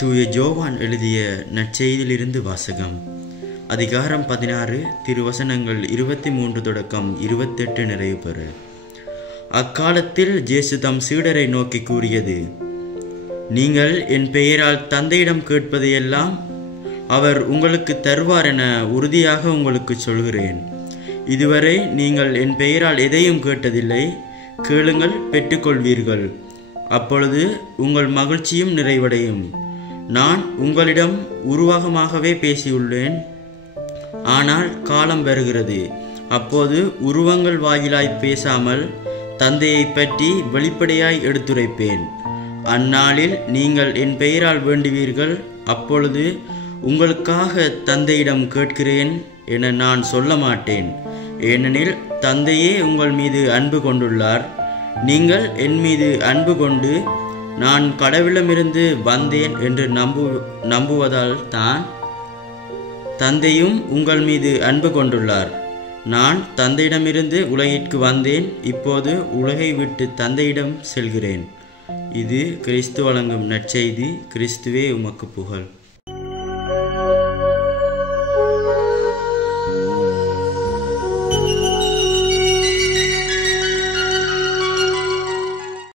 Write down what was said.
தூய ஜோவான் எழுதிய நற்செய்தியிலிருந்து வாசகம். அதிகாரம் 16 திருவசனங்கள் 23 தொடக்கம் 28 நிறைவு பெற. அக்காலத்தில் இயேசு தம் சீடரை நோக்கி கூறியது: நீங்கள் என் பெயரால் தந்தையிடம் கேட்பதையெல்லாம் அவர் உங்களுக்கு தருவார் என உறுதியாக உங்களுக்கு சொல்கிறேன். இதுவரை நீங்கள் என் பெயரால் எதையும் கேட்டதில்லை. கேளுங்கள், பெற்றுக்கொள்வீர்கள். அப்பொழுது உங்கள் மகிழ்ச்சியும் நிறைவடையும். நான் உங்களிடம் உருவகமாகவே பேசியுள்ளேன். ஆனால் காலம் வருகிறது, அப்போது உருவங்கள் வாயிலாய் பேசாமல் தந்தையை பற்றி வெளிப்படையாய் எடுத்துரைப்பேன். அந்நாளில் நீங்கள் என் பெயரால் வேண்டுவீர்கள். அப்பொழுது உங்களுக்காக தந்தையிடம் கேட்கிறேன் என நான் சொல்ல மாட்டேன். ஏனெனில் தந்தையே உங்கள் மீது அன்பு கொண்டுள்ளார். நீங்கள் என் மீது அன்பு கொண்டு நான் கடவுளிடமிருந்து வந்தேன் என்று நம்புவதால் தான் தந்தையும் உங்கள் மீது அன்பு கொண்டுள்ளார். நான் தந்தையிடமிருந்து உலகிற்கு வந்தேன். இப்போது உலகை விட்டு தந்தையிடம் செல்கிறேன். இது கிறிஸ்து வழங்கும் நற்செய்தி. கிறிஸ்துவே உமக்கு புகழ்.